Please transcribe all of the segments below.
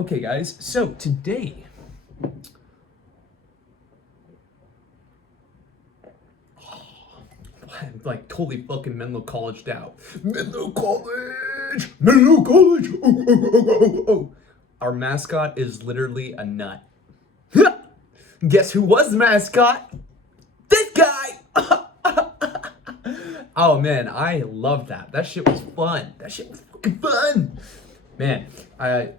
Okay, guys, so today, I'm like totally fucking Menlo Colleged out. Menlo College! Menlo College! Oh, oh, oh, oh, oh. Our mascot is literally a nut. Guess who was the mascot? This guy! Oh man, I love that. That shit was fun. That shit was fucking fun. Man, I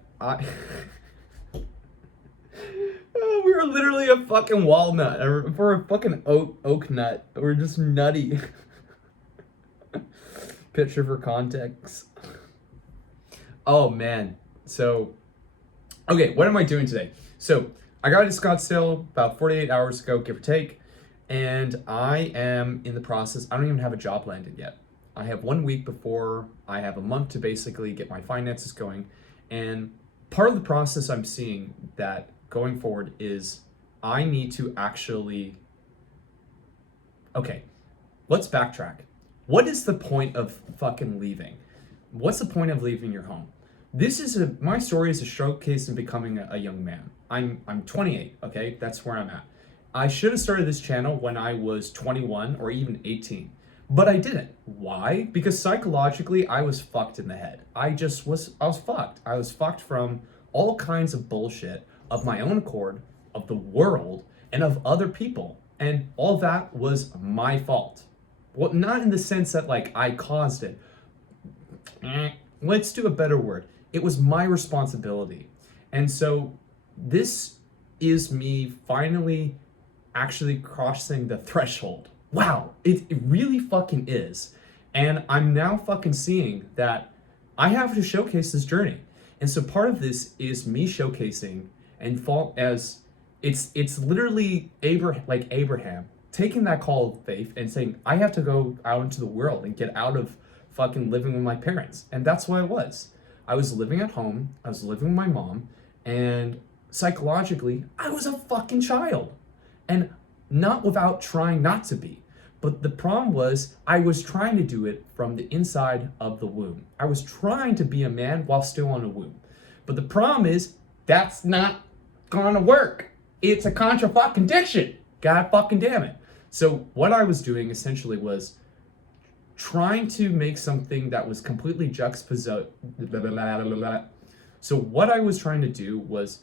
we were literally a fucking walnut, or we're a fucking oak nut. We're just nutty. Picture for context. Oh man. So, okay, what am I doing today? So, I got to Scottsdale about 48 hours ago, give or take, and I am in the process. I don't even have a job landed yet. I have 1 week before I have a month to basically get my finances going. And part of the process I'm seeing that going forward is I need to actually. Okay, let's backtrack. What is the point of fucking leaving? What's the point of leaving your home? My story is a showcase in becoming a young man. I'm 28, okay? That's where I'm at. I should have started this channel when I was 21 or even 18. But I didn't. Why? Because psychologically I was fucked in the head. I was fucked. I was fucked from all kinds of bullshit of my own accord, of the world, and of other people. And all that was my fault. Well, not in the sense that like I caused it. Let's do a better word. It was my responsibility. And so this is me finally actually crossing the threshold. Wow, it really fucking is. And I'm now fucking seeing that I have to showcase this journey. And so part of this is me showcasing and fall as it's literally Abraham taking that call of faith and saying, I have to go out into the world and get out of fucking living with my parents. And that's what I was. I was living at home, I was living with my mom, and psychologically, I was a fucking child. And not without trying not to be. But the problem was, I was trying to do it from the inside of the womb. I was trying to be a man while still on a womb. But the problem is, that's not gonna work. It's a contra fucking diction. God fucking damn it. So what I was doing essentially was trying to make something that was completely juxtaposed. So what I was trying to do was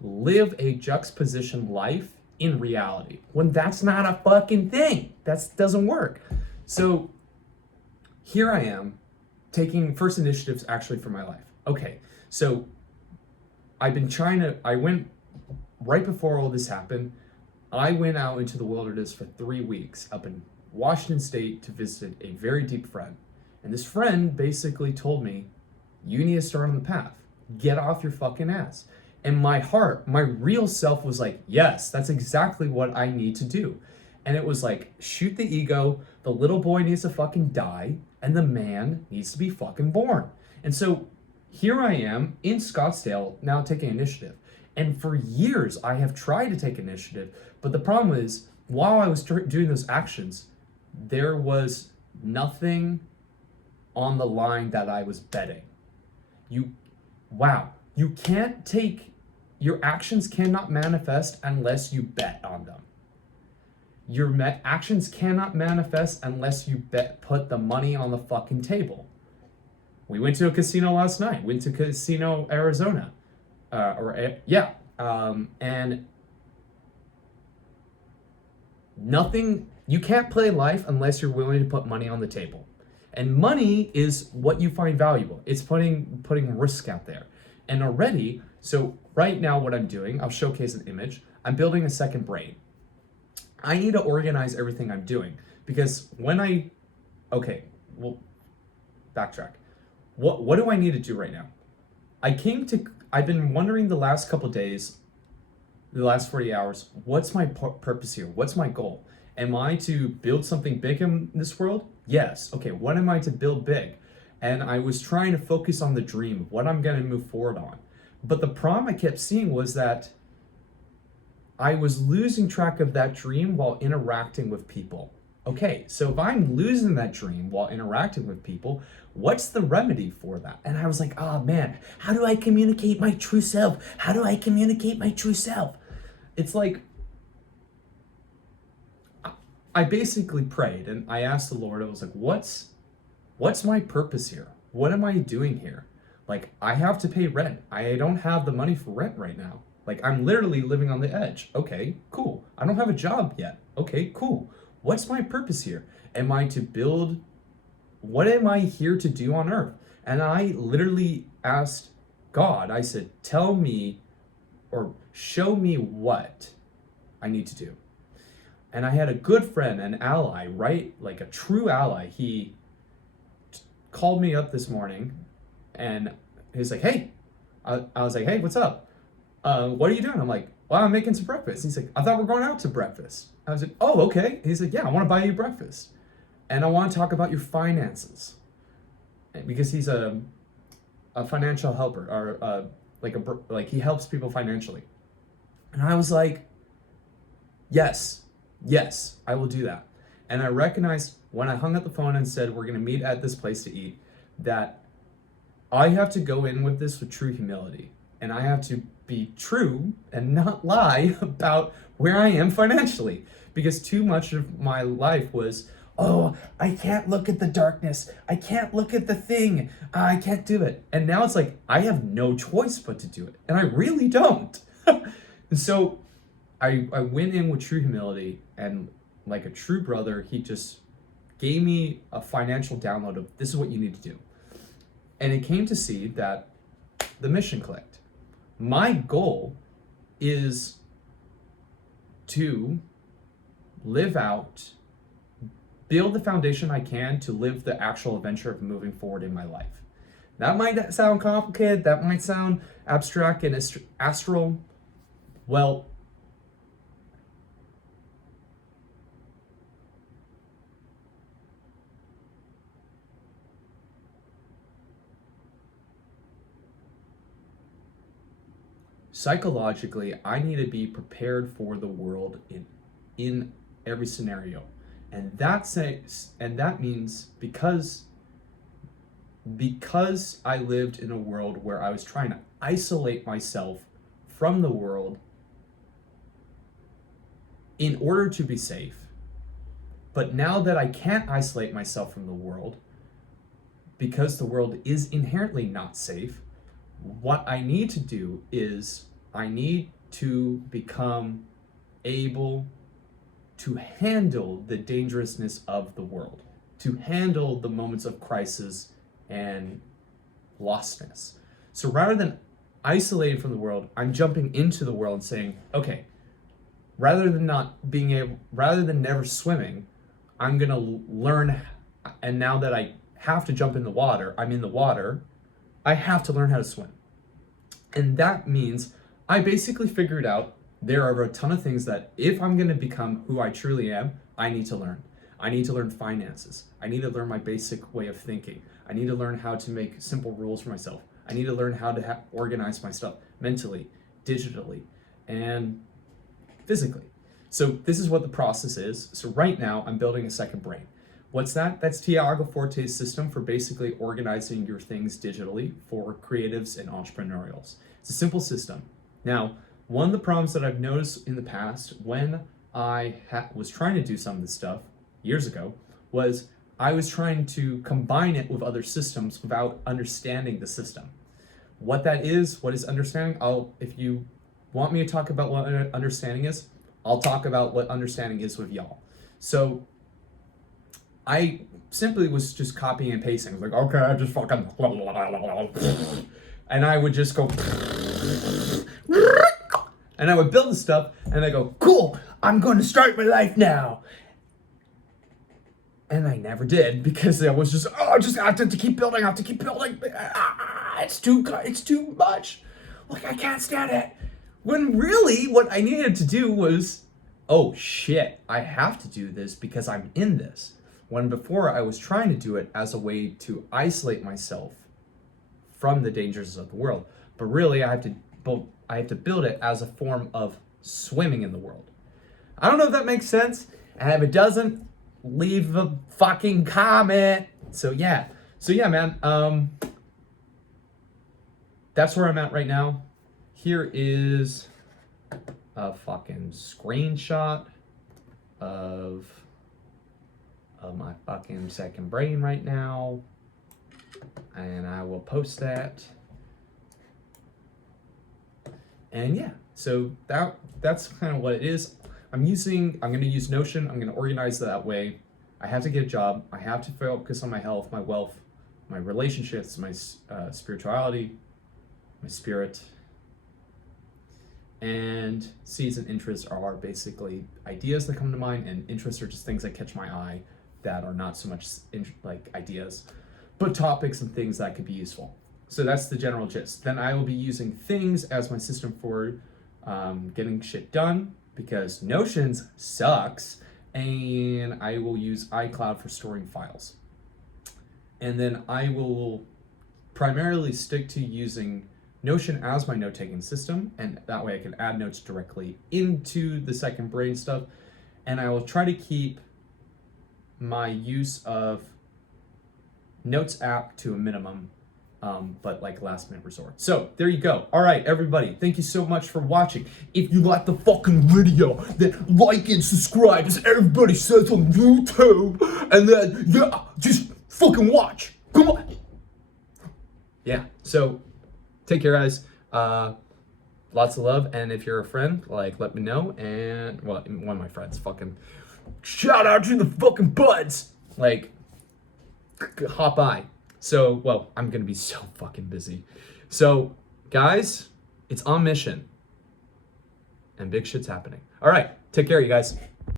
live a juxtaposition life in reality, when that's not a fucking thing. That doesn't work. So here I am taking first initiatives actually for my life. Okay, so I went right before all this happened. I went out into the wilderness for 3 weeks up in Washington State to visit a very deep friend. And this friend basically told me, you need to start on the path. Get off your fucking ass. And my heart, my real self was like, yes, that's exactly what I need to do. And it was like, shoot the ego, the little boy needs to fucking die, and the man needs to be fucking born. And so here I am in Scottsdale now taking initiative. And for years, I have tried to take initiative. But the problem is, while I was doing those actions, there was nothing on the line that I was betting. You can't take, your actions cannot manifest unless you bet on them. Your actions cannot manifest unless you put the money on the fucking table. We went to a casino last night. Went to Casino Arizona, and nothing. You can't play life unless you're willing to put money on the table, and money is what you find valuable. It's putting risk out there, and already. So right now, what I'm doing, I'll showcase an image. I'm building a second brain. I need to organize everything I'm doing because okay, well, backtrack. What do I need to do right now? I've been wondering the last couple days, the last 40 hours, what's my purpose here? What's my goal? Am I to build something big in this world? Yes. Okay, what am I to build big? And I was trying to focus on the dream, what I'm going to move forward on. But the problem I kept seeing was that I was losing track of that dream while interacting with people. okay, so if I'm losing that dream while interacting with people, what's the remedy for that? And I was like, oh man, how do I communicate my true self? How do I communicate my true self? It's like, I basically prayed and I asked the Lord, I was like, what's my purpose here? What am I doing here? Like, I have to pay rent. I don't have the money for rent right now. Like, I'm literally living on the edge. Okay, cool. I don't have a job yet. Okay, cool. What's my purpose here? Am I to build, what am I here to do on earth? And I literally asked God, I said, tell me or show me what I need to do. And I had a good friend, an ally, right? Like a true ally. He called me up this morning and he's like, hey, I was like, hey, what's up? What are you doing? I'm like, well, I'm making some breakfast. He's like, I thought we're going out to breakfast. I was like, oh, okay. He's like, yeah, I want to buy you breakfast. And I want to talk about your finances. Because he's a financial helper, or like he helps people financially. And I was like, yes, I will do that. And I recognized when I hung up the phone and said, we're going to meet at this place to eat, that I have to go in with this with true humility. And I have to be true and not lie about where I am financially. Because too much of my life was, oh, I can't look at the darkness. I can't look at the thing. I can't do it. And now it's like, I have no choice but to do it. And I really don't. And so I went in with true humility, and like a true brother, he just gave me a financial download of this is what you need to do. And it came to see that the mission clicked. My goal is to live out, build the foundation I can to live the actual adventure of moving forward in my life. That might sound complicated, that might sound abstract and astral. Well, psychologically, I need to be prepared for the world in every scenario. And that means because I lived in a world where I was trying to isolate myself from the world in order to be safe. But now that I can't isolate myself from the world because the world is inherently not safe, what I need to do is I need to become able to handle the dangerousness of the world, to handle the moments of crisis and lostness. So rather than isolating from the world, I'm jumping into the world and saying, okay, rather than never swimming, I'm gonna learn. And now that I have to jump in the water, I'm in the water, I have to learn how to swim. And that means I basically figured out there are a ton of things that if I'm going to become who I truly am, I need to learn. I need to learn finances. I need to learn my basic way of thinking. I need to learn how to make simple rules for myself. I need to learn how to organize my stuff mentally, digitally, and physically. So this is what the process is. So right now I'm building a second brain. What's that? That's Tiago Forte's system for basically organizing your things digitally for creatives and entrepreneurials. It's a simple system. Now, one of the problems that I've noticed in the past when I was trying to do some of this stuff years ago was I was trying to combine it with other systems without understanding the system. What is understanding? If you want me to talk about what understanding is, I'll talk about what understanding is with y'all. So I simply was just copying and pasting. Like, okay, I just fucking and I would just go and I would build the stuff and I go, cool, I'm going to start my life now. And I never did because I was just, I have to keep building, it's too much. Like, I can't stand it. When really what I needed to do was, oh shit, I have to do this because I'm in this. When before I was trying to do it as a way to isolate myself from the dangers of the world. But really I have to build it as a form of swimming in the world. I don't know if that makes sense. And if it doesn't, leave a fucking comment. So yeah, man. That's where I'm at right now. Here is a fucking screenshot of my fucking second brain right now, and I will post that. And yeah, so that's kind of what it is. I'm gonna use Notion. I'm gonna organize that way. I have to get a job. I have to focus on my health, my wealth, my relationships, my spirituality, my spirit. And seeds and interests are basically ideas that come to mind, and interests are just things that catch my eye that are not so much like ideas, but topics and things that could be useful. So that's the general gist. Then I will be using things as my system for getting shit done, because Notions sucks, and I will use iCloud for storing files. And then I will primarily stick to using Notion as my note-taking system, and that way I can add notes directly into the second brain stuff. And I will try to keep my use of Notes app to a minimum, but like last minute resort. So there you go. All right, everybody, thank you so much for watching. If you like the fucking video, then like and subscribe, as everybody says on YouTube, and then yeah, just fucking watch. Come on. Yeah. So take care, guys. Lots of love, and if you're a friend, like, let me know. And well, one of my friends, fucking shout out to the fucking buds. Like, hop by. So, well, I'm gonna be so fucking busy. So, guys, it's on mission, and big shit's happening. All right, take care, you guys.